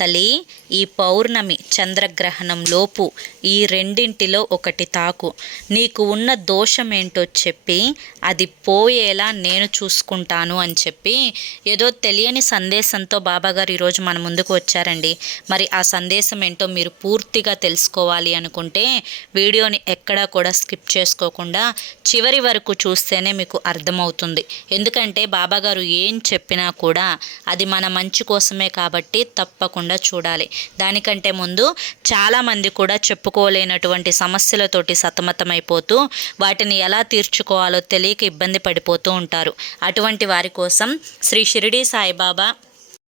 తల్లి ఈ పౌర్ణమి చంద్రగ్రహణం లోపు ఈ రెండింటిలో ఒకటి తాకు. నీకు ఉన్న దోషం ఏంటో చెప్పి అది పోయేలా నేను చూసుకుంటాను అని చెప్పి ఏదో తెలియని సందేశంతో బాబాగారు ఈరోజు మన ముందుకు వచ్చారండి. మరి ఆ సందేశం ఏంటో మీరు పూర్తిగా తెలుసుకోవాలి అనుకుంటే వీడియోని ఎక్కడా కూడా స్కిప్ చేసుకోకుండా చివరి వరకు చూస్తేనే మీకు అర్థమవుతుంది. ఎందుకంటే బాబాగారు ఏం చెప్పినా కూడా అది మన మంచి కోసమే కాబట్టి తప్పకుండా చూడాలి. దానికంటే ముందు చాలామంది కూడా చెప్పుకోలేనటువంటి సమస్యలతోటి సతమతమైపోతూ వాటిని ఎలా తీర్చుకోవాలో తెలియక ఇబ్బంది పడిపోతూ ఉంటారు. అటువంటి వారి కోసం శ్రీ షిరిడి సాయిబాబా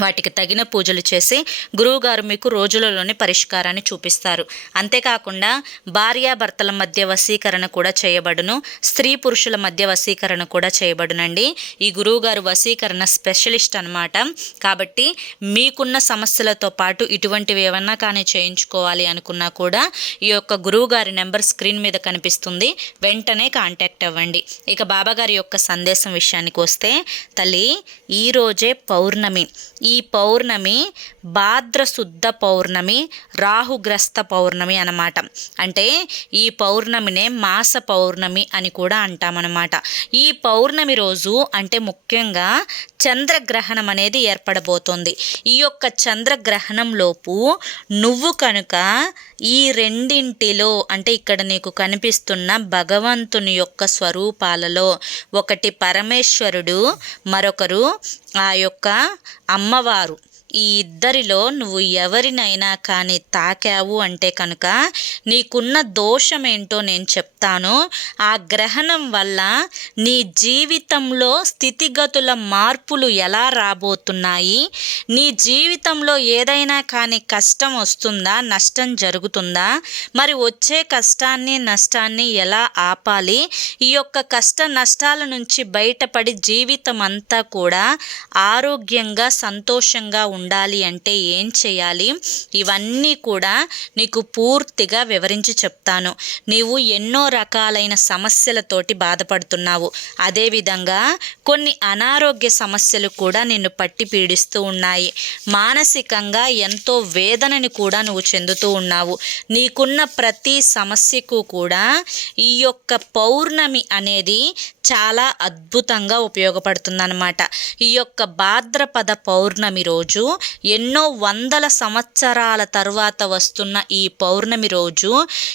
వాటికి తగిన పూజలు చేసి గురువుగారు మీకు రోజులలోనే పరిష్కారాన్ని చూపిస్తారు. అంతేకాకుండా భార్యాభర్తల మధ్య వశీకరణ కూడా చేయబడును. స్త్రీ పురుషుల మధ్య వశీకరణ కూడా చేయబడునండి. ఈ గురువుగారు వశీకరణ స్పెషలిస్ట్ అనమాట కాబట్టి మీకున్న సమస్యలతో పాటు ఇటువంటివి ఏమన్నా కానీ చేయించుకోవాలి అనుకున్నా కూడా ఈ యొక్క గురువుగారి నెంబర్ స్క్రీన్ మీద కనిపిస్తుంది. వెంటనే కాంటాక్ట్ అవ్వండి. ఇక బాబాగారి యొక్క సందేశం విషయానికి వస్తే తల్లి ఈరోజే పౌర్ణమి. ఈ పౌర్ణమి భాద్రశుద్ధ పౌర్ణమి రాహుగ్రస్త పౌర్ణమి అనమాట అంటే ఈ పౌర్ణమినే మాస పౌర్ణమి అని కూడా అంటామన్నమాట. ఈ పౌర్ణమి రోజు అంటే ముఖ్యంగా చంద్రగ్రహణం అనేది ఏర్పడబోతోంది. ఈ యొక్క చంద్రగ్రహణంలోపు నువ్వు కనుక ఈ రెండింటిలో అంటే ఇక్కడ నీకు కనిపిస్తున్న భగవంతుని యొక్క స్వరూపాలలో ఒకటి పరమేశ్వరుడు మరొకరు ఆ యొక్క అమ్మవారు. ఈ ఇద్దరిలో నువ్వు ఎవరినైనా కానీ తాకావు అంటే కనుక నీకున్న దోషం ఏంటో నేను చెప్తాను. ఆ గ్రహణం వల్ల నీ జీవితంలో స్థితిగతుల మార్పులు ఎలా రాబోతున్నాయి? నీ జీవితంలో ఏదైనా కానీ కష్టం వస్తుందా? నష్టం జరుగుతుందా? మరి వచ్చే కష్టాన్ని నష్టాన్ని ఎలా ఆపాలి? ఈ యొక్క కష్ట నష్టాల నుంచి బయటపడి జీవితం అంతా కూడా ఆరోగ్యంగా సంతోషంగా ఉండాలి అంటే ఏం చేయాలి? ఇవన్నీ కూడా నీకు పూర్తిగా వివరించి చెప్తాను. నీవు ఎన్నో రకాలైన సమస్యలతోటి బాధపడుతున్నావు. అదేవిధంగా కొన్ని అనారోగ్య సమస్యలు కూడా నిన్ను పట్టి పీడిస్తూ ఉన్నాయి. మానసికంగా ఎంతో వేదనని కూడా నువ్వు చెందుతూ ఉన్నావు. నీకున్న ప్రతి సమస్యకు కూడా ఈ యొక్క పౌర్ణమి అనేది చాలా అద్భుతంగా ఉపయోగపడుతుందన్నమాట. ఈ యొక్క భాద్రపద పౌర్ణమి రోజు ఎన్నో వందల సంవత్సరాల తరువాత వస్తున్న ఈ పౌర్ణమి రోజు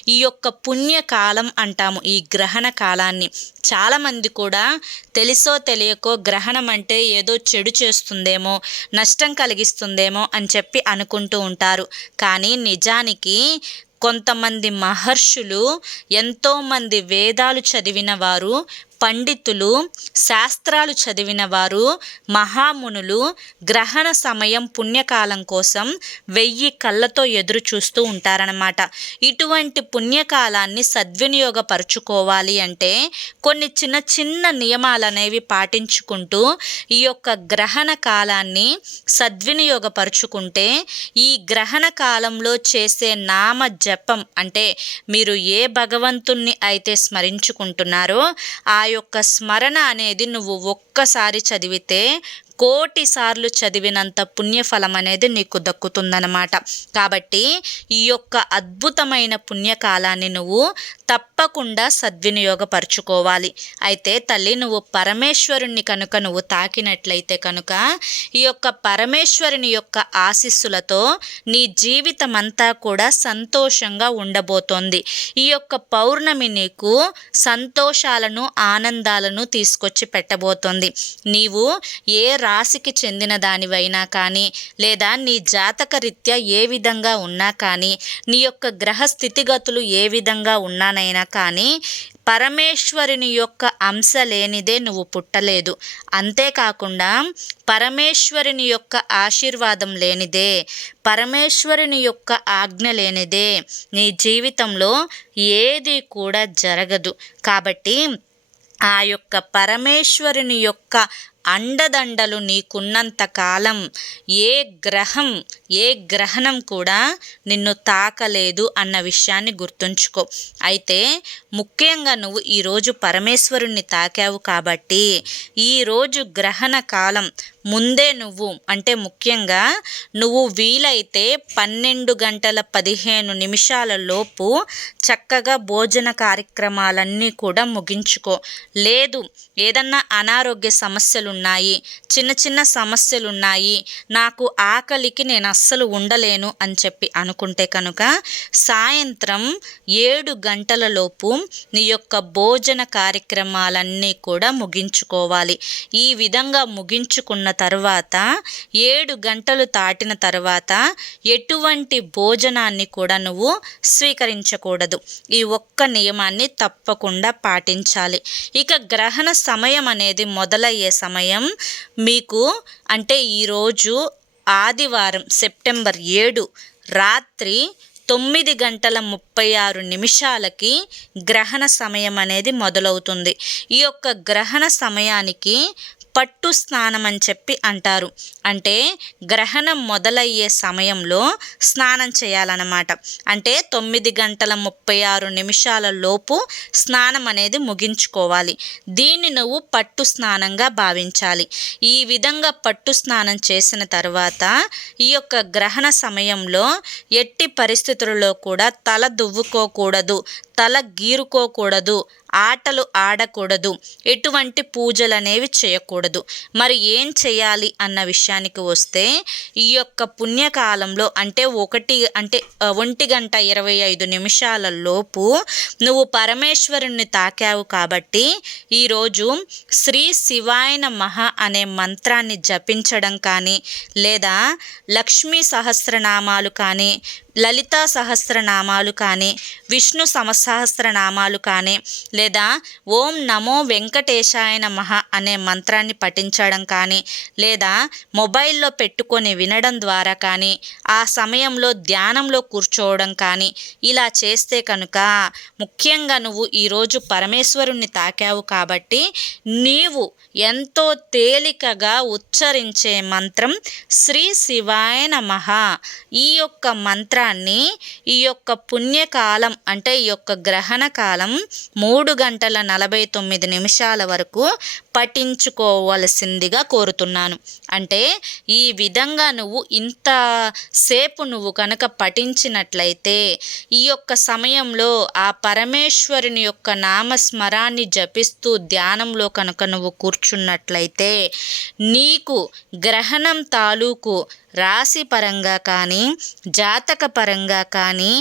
ఈ యొక్క పుణ్యకాలం అంటాము ఈ గ్రహణ కాలాన్ని. చాలామంది కూడా తెలుసో తెలియకో గ్రహణం అంటే ఏదో చెడు చేస్తుందేమో నష్టం కలిగిస్తుందేమో అని చెప్పి అనుకుంటూ ఉంటారు. కానీ నిజానికి కొంతమంది మహర్షులు ఎంతోమంది వేదాలు చదివిన వారు పండితులు శాస్త్రాలు చదివిన వారు మహామునులు గ్రహణ సమయం పుణ్యకాలం కోసం వెయ్యి కళ్ళతో ఎదురు చూస్తూ ఉంటారనమాట ఇటువంటి పుణ్యకాలాన్ని సద్వినియోగపరుచుకోవాలి అంటే కొన్ని చిన్న చిన్న నియమాలు అనేవి పాటించుకుంటూ ఈ యొక్క గ్రహణ కాలాన్ని సద్వినియోగపరుచుకుంటే ఈ గ్రహణ కాలంలో చేసే నామ జపం అంటే మీరు ఏ భగవంతుణ్ణి అయితే స్మరించుకుంటున్నారో ఆ యొక్క స్మరణ అనేది నువ్వు ఒక్కసారి చదివితే కోటి సార్లు చదివినంత పుణ్యఫలం అనేది నీకు దక్కుతుందనమాట కాబట్టి ఈ యొక్క అద్భుతమైన పుణ్యకాలాన్ని నువ్వు తప్పకుండా సద్వినియోగపరుచుకోవాలి. అయితే తల్లి నువ్వు పరమేశ్వరుణ్ణి కనుక నువ్వు తాకినట్లయితే కనుక ఈ యొక్క పరమేశ్వరుని యొక్క ఆశీస్సులతో నీ జీవితం అంతా కూడా సంతోషంగా ఉండబోతోంది. ఈ యొక్క పౌర్ణమి నీకు సంతోషాలను ఆనందాలను తీసుకొచ్చి పెట్టబోతోంది. నీవు ఏ రాశికి చెందిన దానివైనా కానీ లేదా నీ జాతక రీత్యా ఏ విధంగా ఉన్నా కానీ నీ యొక్క గ్రహ స్థితిగతులు ఏ విధంగా ఉన్నానైనా కానీ పరమేశ్వరుని యొక్క అంశ లేనిదే నువ్వు పుట్టలేదు. అంతేకాకుండా పరమేశ్వరుని యొక్క ఆశీర్వాదం లేనిదే పరమేశ్వరుని యొక్క ఆజ్ఞ లేనిదే నీ జీవితంలో ఏది కూడా జరగదు. కాబట్టి ఆ యొక్క పరమేశ్వరుని యొక్క అండదండలు నీకున్నంత కాలం ఏ గ్రహం ఏ గ్రహణం కూడా నిన్ను తాకలేదు అన్న విషయాన్ని గుర్తుంచుకో. అయితే ముఖ్యంగా నువ్వు ఈరోజు పరమేశ్వరుణ్ణి తాకావు కాబట్టి ఈరోజు గ్రహణ కాలం ముందే నువ్వు అంటే ముఖ్యంగా నువ్వు వీలైతే పన్నెండు గంటల పదిహేను నిమిషాల లోపు చక్కగా భోజన కార్యక్రమాలన్నీ కూడా ముగించుకో. లేదు ఏదన్నా అనారోగ్య సమస్యలు ఉన్నాయి చిన్న చిన్న సమస్యలు ఉన్నాయి నాకు ఆకలికి నేను అస్సలు ఉండలేను అని చెప్పి అనుకుంటే కనుక సాయంత్రం ఏడు గంటల లోపు నీ యొక్క భోజన కార్యక్రమాలన్నీ కూడా ముగించుకోవాలి. ఈ విధంగా ముగించుకున్న తర్వాత ఏడు గంటలు దాటిన తర్వాత ఎటువంటి భోజనాన్ని కూడా నువ్వు స్వీకరించకూడదు. ఈ ఒక్క నియమాన్ని తప్పకుండా పాటించాలి. ఇక గ్రహణ సమయం అనేది మొదలయ్యే సమయం మీకు అంటే ఈరోజు ఆదివారం సెప్టెంబర్ ఏడు రాత్రి తొమ్మిది గంటల ముప్పై ఆరు నిమిషాలకి గ్రహణ సమయం అనేది మొదలవుతుంది. ఈ యొక్క గ్రహణ సమయానికి పట్టు స్నానం అని చెప్పి అంటారు. అంటే గ్రహణం మొదలయ్యే సమయంలో స్నానం చేయాలన్నమాట. అంటే తొమ్మిది గంటల ముప్పై ఆరు నిమిషాల లోపు స్నానం అనేది ముగించుకోవాలి. దీన్ని నువ్వు పట్టు స్నానంగా భావించాలి. ఈ విధంగా పట్టు స్నానం చేసిన తర్వాత ఈ యొక్క గ్రహణ సమయంలో ఎట్టి పరిస్థితులలో కూడా తల దువ్వుకోకూడదు. తల గీరుకోకూడదు ఆటలు ఆడకూడదు ఎటువంటి పూజలు అనేవి చేయకూడదు. మరి ఏం చేయాలి అన్న విషయానికి వస్తే ఈ యొక్క పుణ్యకాలంలో అంటే ఒకటి అంటే ఒంటి గంట ఇరవై ఐదు నిమిషాల లోపు నువ్వు పరమేశ్వరుణ్ణి తాకావు కాబట్టి ఈరోజు శ్రీ శివాయన మహా అనే మంత్రాన్ని జపించడం కానీ లేదా లక్ష్మీ సహస్రనామాలు కానీ లలితా సహస్రనామాలు కానీ విష్ణు సహస్రనామాలు కానీ లేదా ఓం నమో వెంకటేశాయ నమః అనే మంత్రాన్ని పఠించడం కానీ లేదా మొబైల్లో పెట్టుకొని వినడం ద్వారా కానీ ఆ సమయంలో ధ్యానంలో కూర్చోవడం కానీ ఇలా చేస్తే కనుక ముఖ్యంగా నువ్వు ఈరోజు పరమేశ్వరుణ్ణి తాకావు కాబట్టి నీవు ఎంతో తేలికగా ఉచ్చరించే మంత్రం శ్రీ శివాయ నమః. ఈ యొక్క మంత్రాన్ని ఈ యొక్క పుణ్యకాలం అంటే ఈ యొక్క గ్రహణ కాలం మూడు గంటల నలభై తొమ్మిది నిమిషాల వరకు పఠించుకోవలసిందిగా కోరుతున్నాను. అంటే ఈ విధంగా నువ్వు ఇంత సేపు నువ్వు కనుక పఠించినట్లయితే ఈ యొక్క సమయంలో ఆ పరమేశ్వరుని యొక్క నామస్మరాన్ని జపిస్తూ ధ్యానంలో కనుక నువ్వు కూర్చున్నట్లయితే నీకు గ్రహణం తాలూకు రాశి పరంగా కానీ జాతక పరంగా కానీ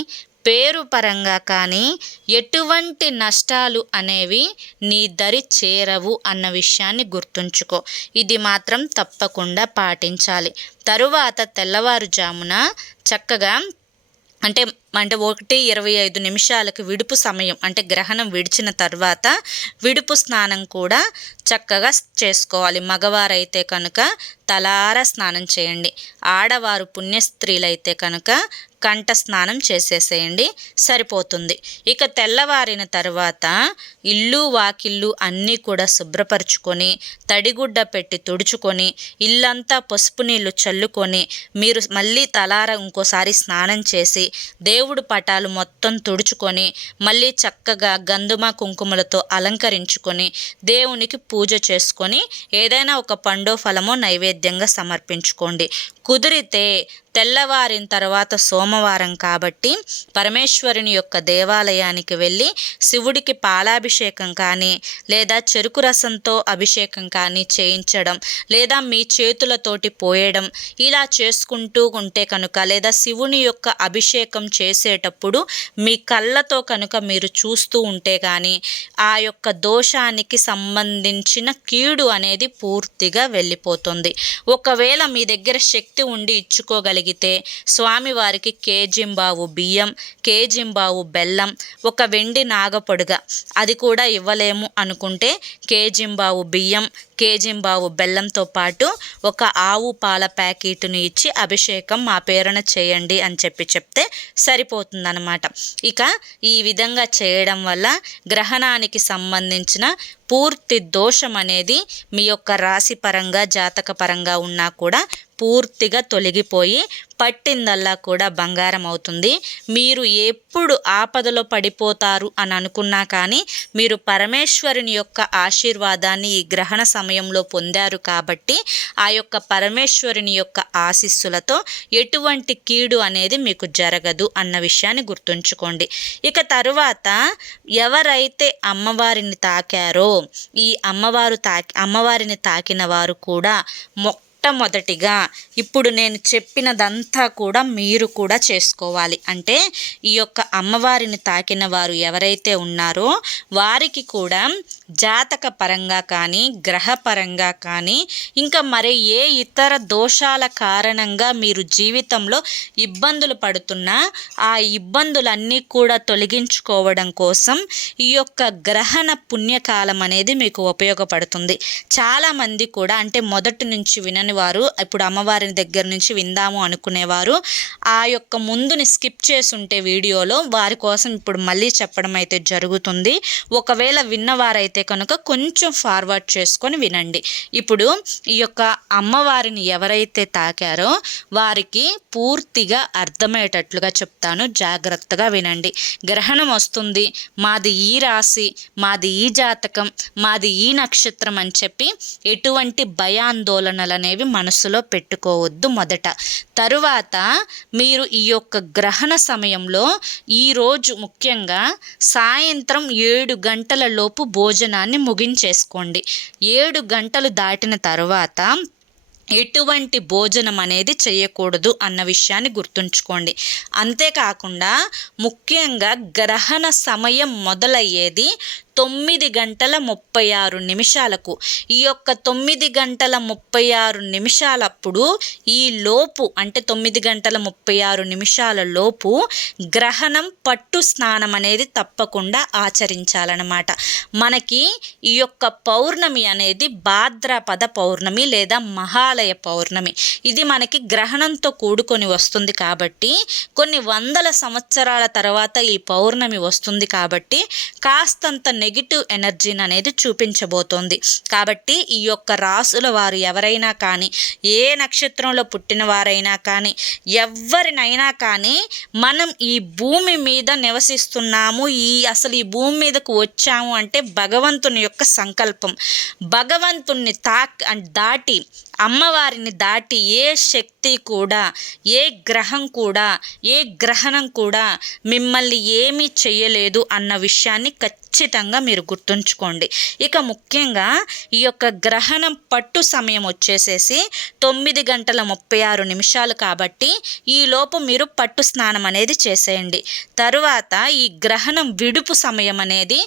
పేరు పరంగా కానీ ఎటువంటి నష్టాలు అనేవి నీ దరి చేరవు అన్న విషయాన్ని గుర్తుంచుకో. ఇది మాత్రం తప్పకుండా పాటించాలి. తరువాత తెల్లవారుజామున చక్కగా అంటే అంటే ఒకటి ఇరవై ఐదు నిమిషాలకు విడుపు సమయం అంటే గ్రహణం విడిచిన తర్వాత విడుపు స్నానం కూడా చక్కగా చేసుకోవాలి. మగవారైతే కనుక తలార స్నానం చేయండి. ఆడవారు పుణ్యస్త్రీలైతే కనుక కంఠ స్నానం చేసేసేయండి. సరిపోతుంది. ఇక తెల్లవారిన తర్వాత ఇల్లు వాకిళ్ళు అన్నీ కూడా శుభ్రపరచుకొని తడిగుడ్డ పెట్టి తుడుచుకొని ఇల్లంతా పసుపు నీళ్ళు చల్లుకొని మీరు మళ్ళీ తలార ఇంకోసారి స్నానం చేసి దేవుడు పటాలు మొత్తం తుడుచుకొని మళ్ళీ చక్కగా గంధుమ కుంకుమలతో అలంకరించుకొని దేవునికి పూజ చేసుకొని ఏదైనా ఒక పండో ఫలమో నైవేద్యంగా సమర్పించుకోండి. కుదిరితే తెల్లవారిన తర్వాత సోమవారం కాబట్టి పరమేశ్వరుని యొక్క దేవాలయానికి వెళ్ళి శివుడికి పాలాభిషేకం కానీ లేదా చెరుకు రసంతో అభిషేకం కానీ చేయించడం లేదా మీ చేతులతోటి పోయడం ఇలా చేసుకుంటూ ఉంటే కనుక లేదా శివుని యొక్క అభిషేకం చేసేటప్పుడు మీ కళ్ళతో కనుక మీరు చూస్తూ ఉంటే కానీ ఆ యొక్క దోషానికి సంబంధించిన కీడు అనేది పూర్తిగా వెళ్ళిపోతుంది. ఒకవేళ మీ దగ్గర శక్తి ఉండి ఇచ్చుకోగలిగితే స్వామివారికి కేజింబావు బియ్యం కేజింబావు బెల్లం ఒక వెండి నాగపొడుగ. అది కూడా ఇవ్వలేము అనుకుంటే కేజింబావు బియ్యం కేజింబావు బెల్లంతో పాటు ఒక ఆవు పాల ప్యాకెట్ను ఇచ్చి అభిషేకం మా పేరున చేయండి అని చెప్పి చెప్తే సరిపోతుందన్నమాట. ఇక ఈ విధంగా చేయడం వల్ల గ్రహణానికి సంబంధించిన పూర్తి దోషం అనేది మీ యొక్క రాశి పరంగా జాతక పరంగా ఉన్నా కూడా పూర్తిగా తొలగిపోయి పట్టిందల్లా కూడా బంగారం అవుతుంది. మీరు ఎప్పుడు ఆపదలో పడిపోతారు అని అనుకున్నా కానీ మీరు పరమేశ్వరుని యొక్క ఆశీర్వాదాన్ని ఈ గ్రహణ సమయంలో పొందారు కాబట్టి ఆ యొక్క పరమేశ్వరుని యొక్క ఆశీస్సులతో ఎటువంటి కీడు అనేది మీకు జరగదు అన్న విషయాన్ని గుర్తుంచుకోండి. ఇక తరువాత ఎవరైతే అమ్మవారిని తాకారో ఈ అమ్మవారు తాకి అమ్మవారిని తాకిన వారు కూడా మొట్టమొదటిగా ఇప్పుడు నేను చెప్పినదంతా కూడా మీరు కూడా చేసుకోవాలి. అంటే ఈ యొక్క అమ్మవారిని తాకిన వారు ఎవరైతే ఉన్నారో వారికి కూడా జాతక పరంగా కానీ గ్రహపరంగా కానీ ఇంకా మరి ఏ ఇతర దోషాల కారణంగా మీరు జీవితంలో ఇబ్బందులు పడుతున్నా ఆ ఇబ్బందులన్నీ కూడా తొలగించుకోవడం కోసం ఈ యొక్క గ్రహణ పుణ్యకాలం అనేది మీకు ఉపయోగపడుతుంది. చాలామంది కూడా అంటే మొదటి నుంచి వినని వారు ఇప్పుడు అమ్మవారిని దగ్గర నుంచి విందాము అనుకునేవారు. ఆ యొక్క ముందుని స్కిప్ చేసి ఉంటే వీడియోలో వారి కోసం ఇప్పుడు మళ్ళీ చెప్పడం అయితే జరుగుతుంది. ఒకవేళ విన్నవారైతే కనుక కొంచెం ఫార్వర్డ్ చేసుకొని వినండి. ఇప్పుడు ఈ యొక్క అమ్మవారిని ఎవరైతే తాకారో వారికి పూర్తిగా అర్థమయ్యేటట్లుగా చెప్తాను. జాగ్రత్తగా వినండి. గ్రహణం వస్తుంది. మాది ఈ రాశి మాది ఈ జాతకం మాది ఈ నక్షత్రం అని చెప్పి ఎటువంటి భయాందోళనలు అనేవి మనసులో పెట్టుకోవద్దు మొదట. తరువాత మీరు ఈ యొక్క గ్రహణ సమయంలో ఈరోజు ముఖ్యంగా సాయంత్రం ఏడు గంటల లోపు భోజనాన్ని ముగించేసుకోండి. ఏడు గంటలు దాటిన తర్వాత ఎటువంటి భోజనం అనేది చేయకూడదు అన్న విషయాన్ని గుర్తుంచుకోండి. అంతేకాకుండా ముఖ్యంగా గ్రహణ సమయం మొదలయ్యేది తొమ్మిది గంటల ముప్పై ఆరు నిమిషాలకు. ఈ యొక్క తొమ్మిది గంటల ముప్పై ఆరు నిమిషాలప్పుడు ఈ లోపు అంటే తొమ్మిది గంటల ముప్పై ఆరు నిమిషాల లోపు గ్రహణం పట్టు స్నానం అనేది తప్పకుండా ఆచరించాలన్నమాట. మనకి ఈ యొక్క పౌర్ణమి అనేది భాద్రపద పౌర్ణమి లేదా మహాలయ పౌర్ణమి. ఇది మనకి గ్రహణంతో కూడుకొని వస్తుంది కాబట్టి కొన్ని వందల సంవత్సరాల తర్వాత ఈ పౌర్ణమి వస్తుంది కాబట్టి కాస్తంత నెగిటివ్ ఎనర్జీని అనేది చూపించబోతోంది. కాబట్టి ఈ యొక్క రాసుల వారు ఎవరైనా కానీ ఏ నక్షత్రంలో పుట్టిన వారైనా కానీ ఎవరినైనా కానీ మనం ఈ భూమి మీద నివసిస్తున్నాము ఈ అసలు ఈ భూమి మీదకు వచ్చాము అంటే భగవంతుని యొక్క సంకల్పం. భగవంతుణ్ణి తాక్ దాటి అమ్మవారిని దాటి ఏ శక్తి కూడా ఏ గ్రహం కూడా ఏ గ్రహణం కూడా మిమ్మల్ని ఏమీ చేయలేదు అన్న విషయాన్ని ఖచ్చితంగా మీరు గుర్తుంచుకోండి. ఇక ముఖ్యంగా ఈ యొక్క గ్రహణం పట్టు సమయం వచ్చేసేసి తొమ్మిది గంటల ముప్పై ఆరు నిమిషాలు కాబట్టి ఈ లోపు మీరు పట్టు స్నానం అనేది చేసేయండి. తరువాత ఈ గ్రహణం విడుపు సమయం అనేది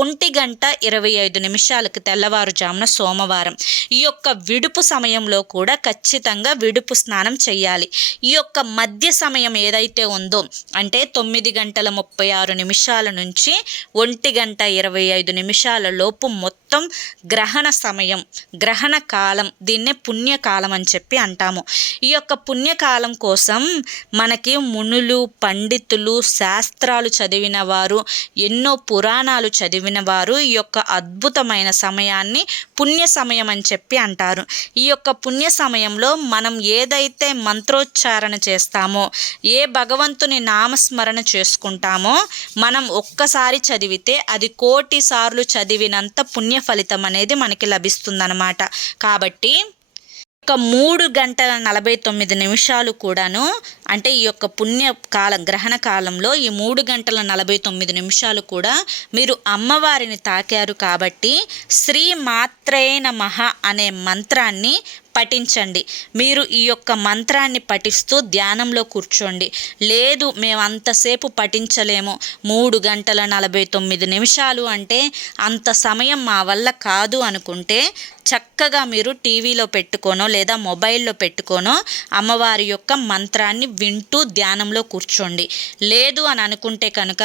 ఒంటి గంట ఇరవై ఐదు నిమిషాలకు తెల్లవారుజామున సోమవారం. ఈ యొక్క విడుపు సమయం సమయంలో కూడా ఖచ్చితంగా విడుపు స్నానం చేయాలి ఈ యొక్క మధ్య సమయం ఏదైతే ఉందో అంటే తొమ్మిది గంటల ముప్పై ఆరు నిమిషాల నుంచి ఒంటి గంట ఇరవై ఐదు నిమిషాల లోపు మొత్తం గ్రహణ సమయం గ్రహణ కాలం దీన్నే పుణ్యకాలం అని చెప్పి అంటాము. ఈ యొక్క పుణ్యకాలం కోసం మనకి మునులు పండితులు శాస్త్రాలు చదివిన వారు ఎన్నో పురాణాలు చదివిన వారు ఈ యొక్క అద్భుతమైన సమయాన్ని పుణ్య సమయం అని చెప్పి అంటారు. ఈ యొక్క పుణ్య సమయంలో మనం ఏదైతే మంత్రోచ్చారణ చేస్తామో ఏ భగవంతుని నామస్మరణ చేసుకుంటామో మనం ఒక్కసారి చదివితే అది కోటి సార్లు చదివినంత పుణ్య ఫలితం అనేది మనకి లభిస్తుందన్నమాట. కాబట్టి ఒక మూడు గంటల నలభై తొమ్మిది నిమిషాలు కూడాను అంటే ఈ యొక్క పుణ్యకాలం గ్రహణ కాలంలో ఈ మూడు గంటల నలభై తొమ్మిది నిమిషాలు కూడా మీరు అమ్మవారిని తాకారు కాబట్టి శ్రీ మాత్రే నమః అనే మంత్రాన్ని పఠించండి. మీరు ఈ యొక్క మంత్రాన్ని పఠిస్తూ ధ్యానంలో కూర్చోండి. లేదు మేము అంతసేపు పఠించలేము. మూడు గంటల నలభై తొమ్మిది నిమిషాలు అంటే అంత సమయం మా వల్ల కాదు అనుకుంటే చక్కగా మీరు టీవీలో పెట్టుకోనో లేదా మొబైల్లో పెట్టుకోనో అమ్మవారి యొక్క మంత్రాన్ని వింటూ ధ్యానంలో కూర్చోండి. లేదు అని అనుకుంటే కనుక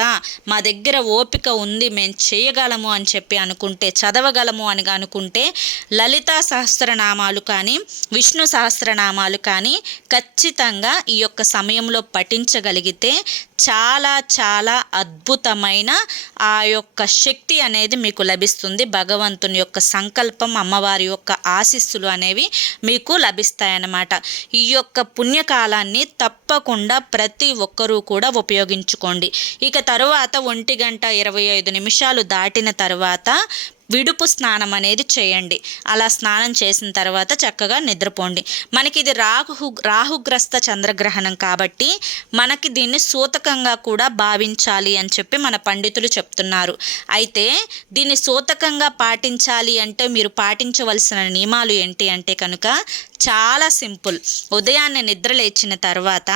మా దగ్గర ఓపిక ఉంది మేము చేయగలము అని చెప్పి అనుకుంటే చదవగలము అని అనుకుంటే లలితా సహస్రనామాలు కానీ విష్ణు సహస్రనామాలు కానీ ఖచ్చితంగా ఈ యొక్క సమయంలో పఠించగలిగితే చాలా చాలా అద్భుతమైన ఆ యొక్క శక్తి అనేది మీకు లభిస్తుంది. భగవంతుని యొక్క సంకల్పం అమ్మవారి వారి యొక్క ఆశీస్సులు అనేవి మీకు లభిస్తాయన్నమాట. ఈ యొక్క పుణ్యకాలాన్ని తప్పకుండా ప్రతి ఒక్కరూ కూడా ఉపయోగించుకోండి. ఇక తరువాత ఒంటి గంట ఇరవై ఐదు నిమిషాలు దాటిన తర్వాత విడుపు స్నానం అనేది చేయండి. అలా స్నానం చేసిన తర్వాత చక్కగా నిద్రపోండి. మనకి ఇది రాహు రాహుగ్రస్త చంద్రగ్రహణం కాబట్టి మనకి దీన్ని సూతకంగా కూడా భావించాలి అని చెప్పి మన పండితులు చెప్తున్నారు. అయితే దీన్ని సూతకంగా పాటించాలి అంటే మీరు పాటించవలసిన నియమాలు ఏంటి అంటే కనుక చాలా సింపుల్. ఉదయాన్నే నిద్ర లేచిన తర్వాత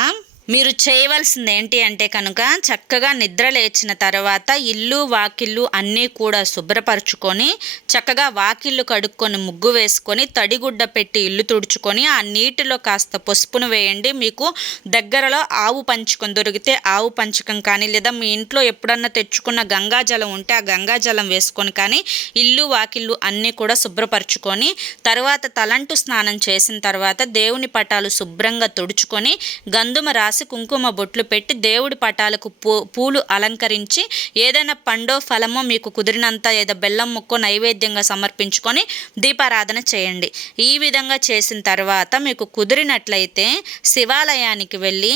మీరు చేయవలసింది ఏంటి అంటే కనుక చక్కగా నిద్ర లేచిన తర్వాత ఇల్లు వాకిళ్ళు అన్నీ కూడా శుభ్రపరచుకొని చక్కగా వాకిళ్ళు కడుక్కొని ముగ్గు వేసుకొని తడిగుడ్డ పెట్టి ఇల్లు తుడుచుకొని ఆ నీటిలో కాస్త పసుపును వేయండి. మీకు దగ్గరలో ఆవు పంచకం దొరికితే ఆవు పంచకం కానీ లేదా మీ ఇంట్లో ఎప్పుడన్నా తెచ్చుకున్న గంగాజలం ఉంటే ఆ గంగాజలం వేసుకొని కానీ ఇల్లు వాకిళ్ళు అన్నీ కూడా శుభ్రపరచుకొని తర్వాత తలంటు స్నానం చేసిన తర్వాత దేవుని పటాలు శుభ్రంగా తుడుచుకొని గంధుమ రాసి రాసి కుంకుమ బొట్లు పెట్టి దేవుడి పటాలకు పూ పూలు అలంకరించి ఏదైనా పండో ఫలమో మీకు కుదిరినంత ఏదో బెల్లం ముక్కో నైవేద్యంగా సమర్పించుకొని దీపారాధన చేయండి. ఈ విధంగా చేసిన తర్వాత మీకు కుదిరినట్లయితే శివాలయానికి వెళ్ళి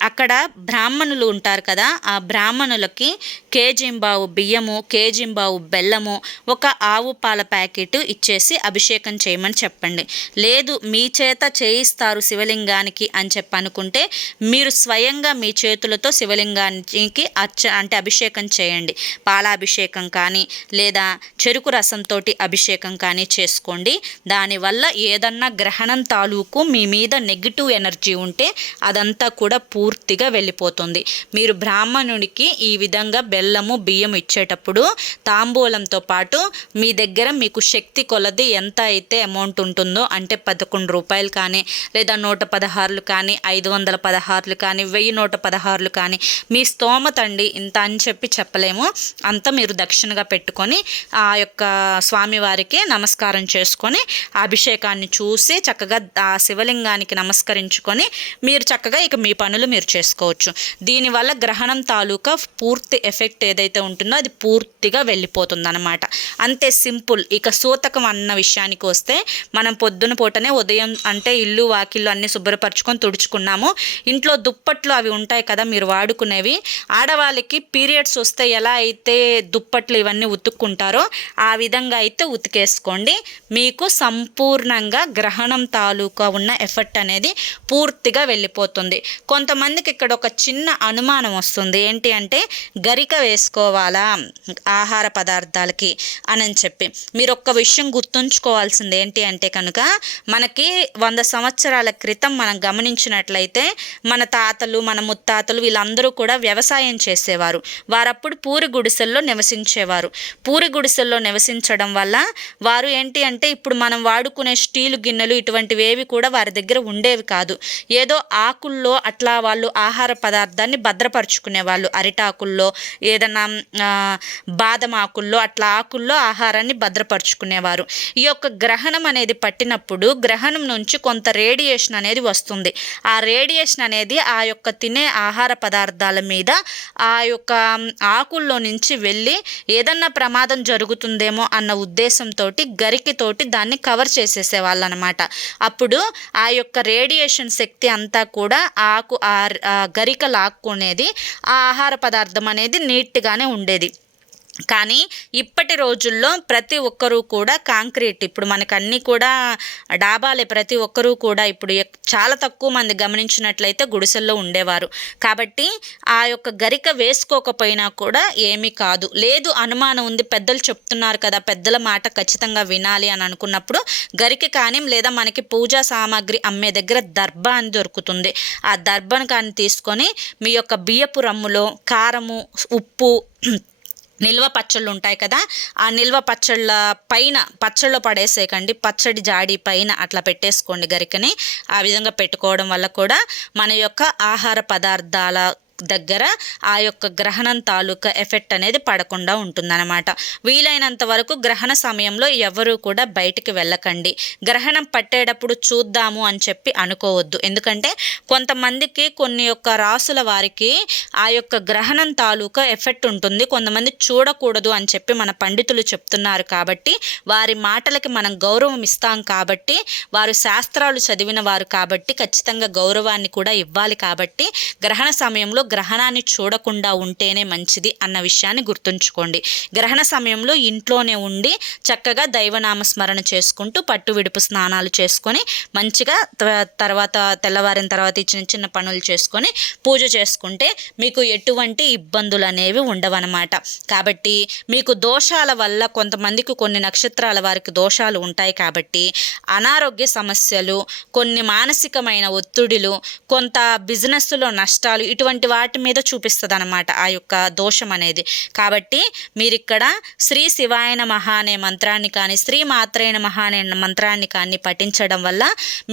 అక్కడ బ్రాహ్మణులు ఉంటారు కదా ఆ బ్రాహ్మణులకి కేజింబావు బియ్యము కేజింబావు బెల్లము ఒక ఆవు పాల ప్యాకెట్ ఇచ్చేసి అభిషేకం చేయమని చెప్పండి. లేదు మీ చేత చేయిస్తారు శివలింగానికి అని చెప్పి అనుకుంటే మీరు స్వయంగా మీ చేతులతో శివలింగానికి అర్చ అంటే అభిషేకం చేయండి. పాలాభిషేకం కానీ లేదా చెరుకు రసంతో అభిషేకం కానీ చేసుకోండి. దానివల్ల ఏదన్నా గ్రహణం తాలూకు మీ మీద నెగిటివ్ ఎనర్జీ ఉంటే అదంతా కూడా పూ పూర్తిగా వెళ్ళిపోతుంది. మీరు బ్రాహ్మణుడికి ఈ విధంగా బెల్లము బియ్యం ఇచ్చేటప్పుడు తాంబూలంతో పాటు మీ దగ్గర మీకు శక్తి కొలది ఎంత అయితే అమౌంట్ ఉంటుందో అంటే పదకొండు రూపాయలు కానీ లేదా నూట పదహారులు కానీ ఐదు వందల పదహారులు కానీ వెయ్యి నూట పదహారులు కానీ మీ స్తోమత అండి ఇంత అని చెప్పి చెప్పలేము. అంత మీరు దక్షిణగా పెట్టుకొని ఆ యొక్క స్వామివారికి నమస్కారం చేసుకొని అభిషేకాన్ని చూసి చక్కగా ఆ శివలింగానికి నమస్కరించుకొని మీరు చక్కగా ఇక మీ పనులు మీరు చేసుకోవచ్చు. దీనివల్ల గ్రహణం తాలూకా పూర్తి ఎఫెక్ట్ ఏదైతే ఉంటుందో అది పూర్తిగా వెళ్ళిపోతుంది అనమాట అంతే సింపుల్. ఇక సూతకం అన్న విషయానికి వస్తే మనం పొద్దున పూటనే ఉదయం అంటే ఇల్లు వాకిళ్ళు అన్ని శుభ్రపరచుకొని తుడుచుకున్నాము. ఇంట్లో దుప్పట్లు అవి ఉంటాయి కదా మీరు వాడుకునేవి. ఆడవాళ్ళకి పీరియడ్స్ వస్తే ఎలా అయితే దుప్పట్లు ఇవన్నీ ఉతుక్కుంటారో ఆ విధంగా అయితే ఉతికేసుకోండి. మీకు సంపూర్ణంగా గ్రహణం తాలూకా ఉన్న ఎఫెక్ట్ అనేది పూర్తిగా వెళ్ళిపోతుంది. కొంతమంది కొంతమందికి ఇక్కడ ఒక చిన్న అనుమానం వస్తుంది. ఏంటి అంటే గరిక వేసుకోవాలా? ఆహార పదార్థాలకి అని చెప్పి. మీరు ఒక్క విషయం గుర్తుంచుకోవాల్సింది ఏంటి అంటే కనుక మనకి వంద సంవత్సరాల క్రితం మనం గమనించినట్లయితే మన తాతలు మన ముత్తాతలు వీళ్ళందరూ కూడా వ్యవసాయం చేసేవారు. వారప్పుడు పూరి గుడిసెల్లో నివసించేవారు. పూరి గుడిసెల్లో నివసించడం వల్ల వారు ఏంటి అంటే ఇప్పుడు మనం వాడుకునే స్టీలు గిన్నెలు ఇటువంటివి ఏవి కూడా వారి దగ్గర ఉండేవి కాదు. ఏదో ఆకుల్లో అట్లా వాళ్ళు ఆహార పదార్థాన్ని భద్రపరుచుకునేవాళ్ళు అరిటాకుల్లో ఏదైనా బాదం ఆకుల్లో అట్లా ఆకుల్లో ఆహారాన్ని భద్రపరుచుకునేవారు. ఈ యొక్క గ్రహణం అనేది పట్టినప్పుడు గ్రహణం నుంచి కొంత రేడియేషన్ అనేది వస్తుంది. ఆ రేడియేషన్ అనేది ఆ యొక్క తినే ఆహార పదార్థాల మీద ఆ యొక్క ఆకుల్లో నుంచి వెళ్ళి ఏదన్నా ప్రమాదం జరుగుతుందేమో అన్న ఉద్దేశంతో గరికితోటి దాన్ని కవర్ చేసేసేవాళ్ళు అనమాట అప్పుడు ఆ యొక్క రేడియేషన్ శక్తి అంతా కూడా ఆకు ఆ గరిక లాక్కునేది ఆ ఆహార పదార్థం అనేది నీట్గానే ఉండేది. కానీ ఇప్పటి రోజుల్లో ప్రతి ఒక్కరూ కూడా కాంక్రీట్ ఇప్పుడు మనకు అన్నీ కూడా డాబాలే ప్రతి ఒక్కరూ కూడా ఇప్పుడు చాలా తక్కువ మంది గమనించినట్లయితే గుడిసెల్లో ఉండేవారు. కాబట్టి ఆ యొక్క గరిక వేసుకోకపోయినా కూడా ఏమీ కాదు. లేదు అనుమానం ఉంది పెద్దలు చెప్తున్నారు కదా పెద్దల మాట ఖచ్చితంగా వినాలి అని అనుకున్నప్పుడు గరిక కానీ లేదా మనకి పూజా సామాగ్రి అమ్మే దగ్గర దర్భ అని దొరుకుతుంది. ఆ దర్భను కానీ తీసుకొని మీ యొక్క బియ్యపు రమ్ములో కారము ఉప్పు నిల్వ పచ్చళ్ళు ఉంటాయి కదా ఆ నిల్వ పచ్చళ్ళ పైన పచ్చళ్ళు పడేసేయకండి. పచ్చడి జాడి పైన అట్లా పెట్టేసుకోండి గరికని. ఆ విధంగా పెట్టుకోవడం వల్ల కూడా మన యొక్క ఆహార పదార్థాల దగ్గర ఆ యొక్క గ్రహణం తాలూకా ఎఫెక్ట్ అనేది పడకుండా ఉంటుందన్నమాట. వీలైనంత వరకు గ్రహణ సమయంలో ఎవరు కూడా బయటికి వెళ్ళకండి. గ్రహణం పట్టేటప్పుడు చూద్దాము అని చెప్పి అనుకోవద్దు. ఎందుకంటే కొంతమందికి కొన్ని యొక్క రాసుల వారికి ఆ యొక్క గ్రహణం తాలూకా ఎఫెక్ట్ ఉంటుంది. కొంతమంది చూడకూడదు అని చెప్పి మన పండితులు చెప్తున్నారు కాబట్టి వారి మాటలకి మనం గౌరవం ఇస్తాం కాబట్టి వారు శాస్త్రాలు చదివిన వారు కాబట్టి ఖచ్చితంగా గౌరవాన్ని కూడా ఇవ్వాలి కాబట్టి గ్రహణ సమయంలో గ్రహణాన్ని చూడకుండా ఉంటేనే మంచిది అన్న విషయాన్ని గుర్తుంచుకోండి. గ్రహణ సమయంలో ఇంట్లోనే ఉండి చక్కగా దైవనామ స్మరణ చేసుకుంటూ పట్టు విడుపు స్నానాలు చేసుకొని మంచిగా త- తర్వాత తెల్లవారిన తర్వాత చిన్న చిన్న పనులు చేసుకొని పూజ చేసుకుంటే మీకు ఎటువంటి ఇబ్బందులు అనేవి ఉండవన్నమాట. కాబట్టి మీకు దోషాల వల్ల కొంతమందికి కొన్ని నక్షత్రాల వారికి దోషాలు ఉంటాయి కాబట్టి అనారోగ్య సమస్యలు కొన్ని మానసికమైన ఒత్తిడిలు కొంత బిజినెస్లో నష్టాలు ఇటువంటి వాటి మీద చూపిస్తుంది అనమాట ఆ యొక్క దోషం అనేది. కాబట్టి మీరు ఇక్కడ శ్రీ శివాయన మహా అనే మంత్రాన్ని కానీ శ్రీ మాత్రైన మహా అనే మంత్రాన్ని కానీ పఠించడం వల్ల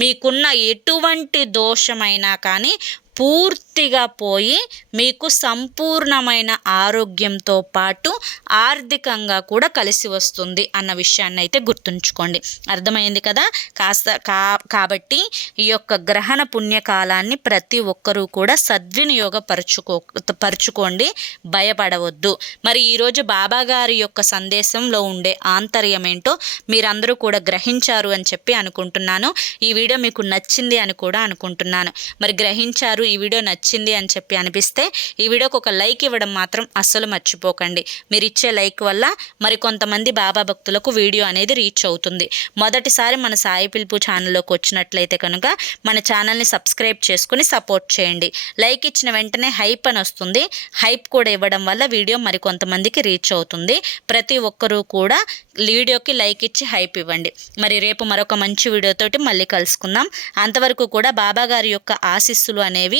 మీకున్న ఎటువంటి దోషమైనా కానీ పూర్తిగా పోయి మీకు సంపూర్ణమైన ఆరోగ్యంతో పాటు ఆర్థికంగా కూడా కలిసి వస్తుంది అన్న విషయాన్ని అయితే గుర్తుంచుకోండి. అర్థమైంది కదా? కాస్త కా కాబట్టి ఈ యొక్క గ్రహణ పుణ్యకాలాన్ని ప్రతి ఒక్కరూ కూడా సద్వినియోగపరచుకో పరుచుకోండి. భయపడవద్దు. మరి ఈరోజు బాబా గారి యొక్క సందేశంలో ఉండే ఆంతర్యం ఏంటో మీరందరూ కూడా గ్రహించారు అని చెప్పి అనుకుంటున్నాను. ఈ వీడియో మీకు నచ్చింది అని కూడా అనుకుంటున్నాను. మరి గ్రహించారు ఈ వీడియో నచ్చింది అని చెప్పి అనిపిస్తే ఈ వీడియోకి ఒక లైక్ ఇవ్వడం మాత్రం అస్సలు మర్చిపోకండి. మీరు ఇచ్చే లైక్ వల్ల మరి కొంతమంది బాబా భక్తులకు వీడియో అనేది రీచ్ అవుతుంది. మొదటిసారి మన సాయి పిలుపు ఛానల్లోకి వచ్చినట్లయితే కనుక మన ఛానల్ని సబ్స్క్రైబ్ చేసుకుని సపోర్ట్ చేయండి. లైక్ ఇచ్చిన వెంటనే హైప్ అని వస్తుంది. హైప్ కూడా ఇవ్వడం వల్ల వీడియో మరి కొంతమందికి రీచ్ అవుతుంది. ప్రతి ఒక్కరూ కూడా వీడియోకి లైక్ ఇచ్చి హైప్ ఇవ్వండి. మరి రేపు మరొక మంచి వీడియోతోటి మళ్ళీ కలుసుకుందాం. అంతవరకు కూడా బాబా గారి యొక్క ఆశీస్సులు అనేవి